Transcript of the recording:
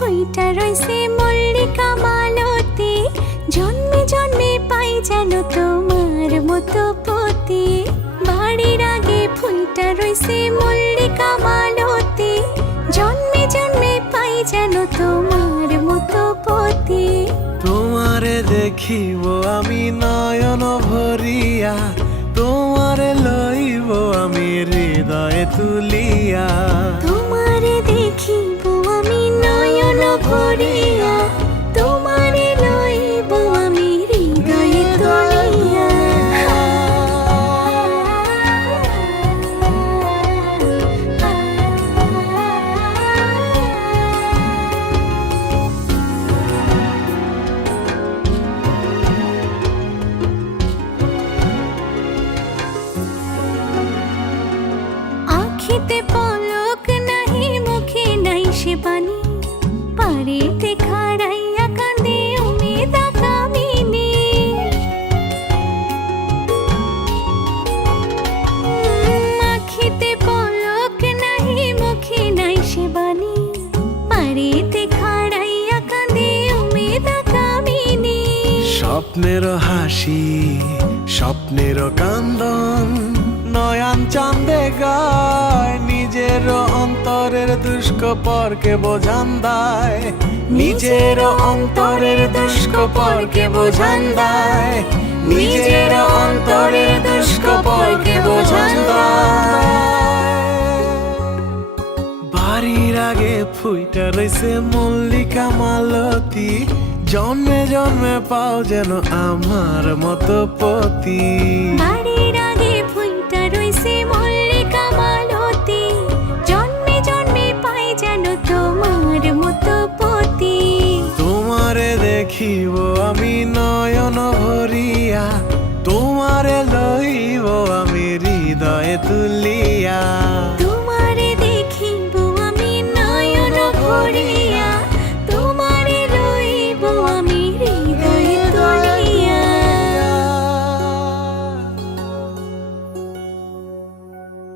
ফুইটা রইছে মল্লিকা মালতী, জন্মে জন্মে পাই যেন তোমার মতো পতি। বাড়ির আগে ফুইটা রইছে মল্লিকা মালতী, জন্মে জন্মে পাই যেন তোমার মতো পতি। তোমারে দেখিব আমি নয়ন ভরিয়া, তোমারে লইব আমি হৃদয়ে তুলিয়া। তোমারে দেখিব আমি নয়ন ভরিয়া, তোমারে লইব আমি হৃদয়ে তুলিয়া। আখিতে পলক নাহি, মুখে নাই সে বাণী, পারিতে খাড়াইয়া কাঁদে উমেদা কামিনী। আখিতে পলক নাহি, মুখে নাই সে বাণী, পারিতে খাড়াইয়া কাঁদে উমেদা কামিনী। স্বপ্নের হাসি, স্বপ্নের কান্দন, নয়ন চাঁদে গায় নিজের অন্তরের দুষ্কপরকে বোঝান দায়। নিজের অন্তরের দুষ্কপরকে বোঝান দায়, নিজের অন্তরের দুষ্কপরকে বোঝান দায়। বাড়ির আগে ফুইটা রইছে মল্লিকা মালতী, জন্মে জন্মে পাও যেন আমার মতো পতি। বাড়ির আগে ফুইটা রইছে মল্লিকা মালতী, জন্মে জন্মে পাই যেন তোমার মতো পতি। তোমারে দেখিব আমি নয়ন ভরিয়া, তোমারে লইব আমি হৃদয়ে তুলিয়া।